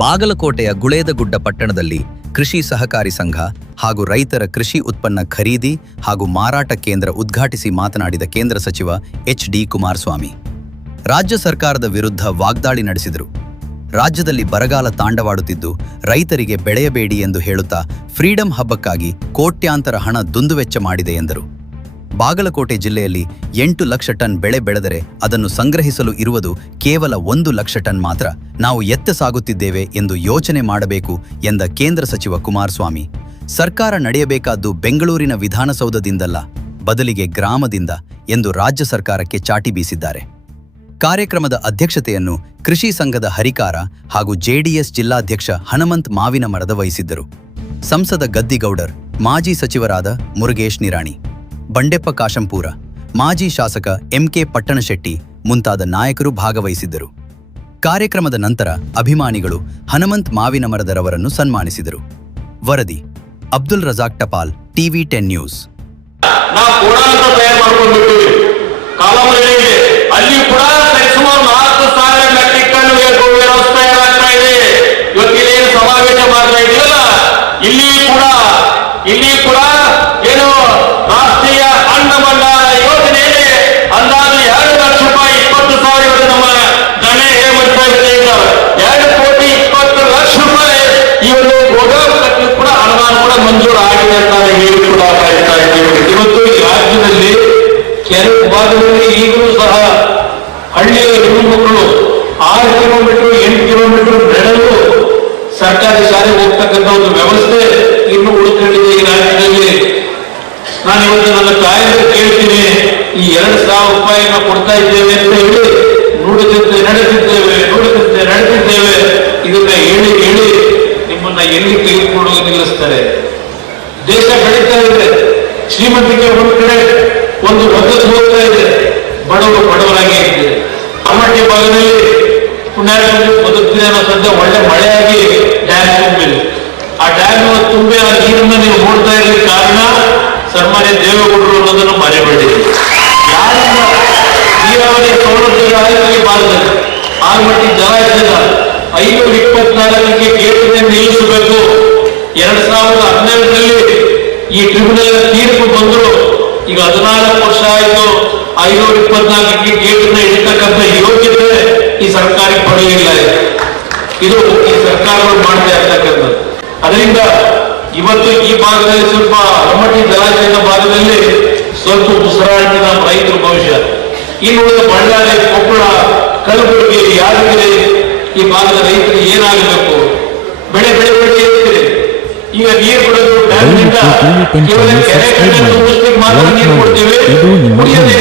ಬಾಗಲಕೋಟೆಯ ಗುಳೇದಗುಡ್ಡ ಪಟ್ಟಣದಲ್ಲಿ ಕೃಷಿ ಸಹಕಾರಿ ಸಂಘ ಹಾಗೂ ರೈತರ ಕೃಷಿ ಉತ್ಪನ್ನ ಖರೀದಿ ಹಾಗೂ ಮಾರಾಟ ಕೇಂದ್ರ ಉದ್ಘಾಟಿಸಿ ಮಾತನಾಡಿದ ಕೇಂದ್ರ ಸಚಿವ ಎಚ್.ಡಿ. ಕುಮಾರಸ್ವಾಮಿ ರಾಜ್ಯ ಸರ್ಕಾರದ ವಿರುದ್ಧ ವಾಗ್ದಾಳಿ ನಡೆಸಿದರು. ರಾಜ್ಯದಲ್ಲಿ ಬರಗಾಲ ತಾಂಡವಾಡುತ್ತಿದ್ದು ರೈತರಿಗೆ ಬೆಳೆಯಬೇಡಿ ಎಂದು ಹೇಳುತ್ತಾ ಫ್ರೀಡಂ ಹಬ್ಬಕ್ಕಾಗಿ ಕೋಟ್ಯಾಂತರ ಹಣ ದುಂದುವೆಚ್ಚ ಮಾಡಿದೆ ಎಂದರು. ಬಾಗಲಕೋಟೆ ಜಿಲ್ಲೆಯಲ್ಲಿ 8 ಲಕ್ಷ ಟನ್ ಬೆಳೆ ಬೆಳೆದರೆ ಅದನ್ನು ಸಂಗ್ರಹಿಸಲು ಇರುವುದು ಕೇವಲ 1 ಲಕ್ಷ ಟನ್ ಮಾತ್ರ. ನಾವು ಎತ್ತ ಸಾಗುತ್ತಿದ್ದೇವೆ ಎಂದು ಯೋಚನೆ ಮಾಡಬೇಕು ಎಂದ ಕೇಂದ್ರ ಸಚಿವ ಕುಮಾರಸ್ವಾಮಿ, ಸರ್ಕಾರ ನಡೆಯಬೇಕಾದ್ದು ಬೆಂಗಳೂರಿನ ವಿಧಾನಸೌಧದಿಂದಲ್ಲ, ಬದಲಿಗೆ ಗ್ರಾಮದಿಂದ ಎಂದು ರಾಜ್ಯ ಸರ್ಕಾರಕ್ಕೆ ಚಾಟಿ ಬೀಸಿದ್ದಾರೆ. ಕಾರ್ಯಕ್ರಮದ ಅಧ್ಯಕ್ಷತೆಯನ್ನು ಕೃಷಿ ಸಂಘದ ಹರಿಕಾರ ಹಾಗೂ ಜೆಡಿಎಸ್ ಜಿಲ್ಲಾಧ್ಯಕ್ಷ ಹನುಮಂತ್ ಮಾವಿನಮರದ ವಹಿಸಿದ್ದರು. ಸಂಸದ ಗದ್ದಿಗೌಡರ್, ಮಾಜಿ ಸಚಿವರಾದ ಮುರುಗೇಶ್ ನಿರಾಣಿ, ಬಂಡೆಪ್ಪ ಕಾಶಂಪೂರ, ಮಾಜಿ ಶಾಸಕ ಎಂ.ಕೆ. ಪಟ್ಟಣಶೆಟ್ಟಿ ಮುಂತಾದ ನಾಯಕರು ಭಾಗವಹಿಸಿದ್ದರು. ಕಾರ್ಯಕ್ರಮದ ನಂತರ ಅಭಿಮಾನಿಗಳು ಹನುಮಂತ್ ಮಾವಿನಮರದರವರನ್ನು ಸನ್ಮಾನಿಸಿದರು. ವರದಿ ಅಬ್ದುಲ್ ರಜಾಕ್ ಟಪಾಲ್, ಟಿವಿ 10 ನ್ಯೂಸ್. ಅಲ್ಲಿ ಕೂಡ ಸುಮಾರು 4,000 ಮೆಟ್ರಿಕ್ ಟನ್ ವ್ಯವಸ್ಥೆ ಆಗ್ತಾ ಇದೆ. ಇವತ್ತಿನ ಸಮಾವೇಶ ಮಾಡ್ತಾ ಇದೆಯಲ್ಲ, ಇಲ್ಲಿ ಕೂಡ ಏನು ರಾಷ್ಟ್ರೀಯ ಅನ್ನ ಭಂಡಾರ ಯೋಜನೆಯಲ್ಲಿ ಅಂದಾಜು 2 ಲಕ್ಷ ರೂಪಾಯಿ 20,000 ನಮ್ಮ ದಣೆ ಮಾಡ್ತಾ ಇದ್ದಾರೆ. 2,20,00,000 ರೂಪಾಯಿ ಈ ಒಂದು ಗೋದಾಮು ಕಟ್ಟಲು ಕೂಡ ಅನುದಾನ ಕೂಡ ಮಂಜೂರು ಆಗಿದೆ ಅಂತ ಹೇಳಿ ಕೂಡ ಹೇಳ್ತಾ ಇದ್ದೀವಿ. ಇವತ್ತು ಈ ರಾಜ್ಯದಲ್ಲಿ ಕೆಲವು ಭಾಗದಲ್ಲಿ ಈಗಲೂ ಸಹ ಹಳ್ಳಿಯ ಹೆಣ್ಣುಮಕ್ಕಳು 6 ಕಿಲೋಮೀಟರ್ 8 ಕಿಲೋಮೀಟರ್ ನಡೆದು ಸರ್ಕಾರಿ ಶಾಲೆಗೆ ಹೋಗ್ತಕ್ಕಂಥ ಒಂದು ವ್ಯವಸ್ಥೆ ಇನ್ನು ಉಳ್ಕೊಂಡಿದೆ ಈ ರಾಜ್ಯದಲ್ಲಿ. ನಾನು ಇವತ್ತು ನನ್ನ ತಾಯಿಗೆ ಕೇಳ್ತೀನಿ, ಈ 2,000 ರೂಪಾಯಿನ ಕೊಡ್ತಾ ಇದ್ದೇವೆ ಅಂತ ಹೇಳಿ ನಡೆದಿದ್ದೇವೆ ಇದನ್ನ ಹೇಳಿ ನಿಮ್ಮನ್ನ ಎಲ್ಲಿ ತೆಗೆದುಕೊಂಡು ನಿಲ್ಲಿಸ್ತಾರೆ? ದೇಶ ಬೆಳೀತಾ ಇದೆ, ಶ್ರೀಮಂತಿಕೆ ಒಂದು ಕಡೆ ಒಂದು ಒಗ್ಗಟ್ಟು ಹೋಗ್ತಾ ಇದೆ, ಬಡವರಾಗಿ ಇದೆ. ಅಮಟ್ಟಿ ಭಾಗದಲ್ಲಿ ಪುಣ್ಯಾತ್ಮ ಬದುಕ್ತಿದೆ ಅನ್ನೋ ಸದ್ಯ ಒಳ್ಳೆ ಮಳೆಯಾಗಿ ಡ್ಯಾಮ್ ತುಂಬಿದೆ. ಆ ಡ್ಯಾಮ್ ತುಂಬಿ ಆ ನೀರನ್ನ ನೀವು ನೋಡ್ತಾ ಇರಲಿಕ್ಕೆ ಕಾರಣ ಸನ್ಮಾನ್ಯ ದೇವೇಗೌಡರು ಅನ್ನೋದನ್ನು ಮರೆಬೇಡಿ. ಯಾರಿಂದ ನೀರಾವರಿ ಸೌಲಭ್ಯಗಳಾಗಿ ಭಾರತದಲ್ಲಿ ಆಲ್ಮಟ್ಟಿ ಜಲಾಶಯದ 524ಕ್ಕೆ ಗೇಟಿನ ನಿಲ್ಲಿಸಬೇಕು. 2012ರಲ್ಲಿ ಈ ಟ್ರಿಬ್ಯುನಲ್ ತೀರ್ಪು ಬಂದರು. ಈಗ 14 ವರ್ಷ ಆಯಿತು. 524ಕ್ಕೆ ಗೇಟನ್ನ ಇಡತಕ್ಕಂಥ ಯೋಗ್ಯತೆ ಈ ಸರ್ಕಾರಕ್ಕೆ ಪಡೆಯಲಿಲ್ಲ. ಇದು ಈ ಸರ್ಕಾರಗಳು ಮಾಡ್ತಾ ಇರ್ತಕ್ಕಂಥದ್ದು. ಅದರಿಂದ ಇವತ್ತು ಈ ಭಾಗದಲ್ಲಿ ಸ್ವಲ್ಪ ಅಲಮಟ್ಟಿ ಜಲಾಶಯದ ಭಾಗದಲ್ಲಿ ಸ್ವಲ್ಪ ಉಸಿರಾಟ ನಮ್ಮ ರೈತರ ಭವಿಷ್ಯ. ಇನ್ನು ಉಳಿದ ಬಳ್ಳಾರಿ, ಕೊಪ್ಪಳ, ಕಲಬುರಗಿ, ಯಾದಗಿರಿ ಈ ಭಾಗದ ರೈತರಿಗೆ ಏನಾಗಬೇಕು? ಬೆಳೆ ಇರ್ತೀರಿ. ಈಗ ನೀರು ಬಿಡೋದು ಡ್ಯಾಮ್ನಿಂದ ಕೇವಲ ಕೆರೆ ಕಡೆ ಮಾತ್ರ ನೀರು ಕೊಡ್ತೀವಿ, ಕುಡಿಯೋದೇ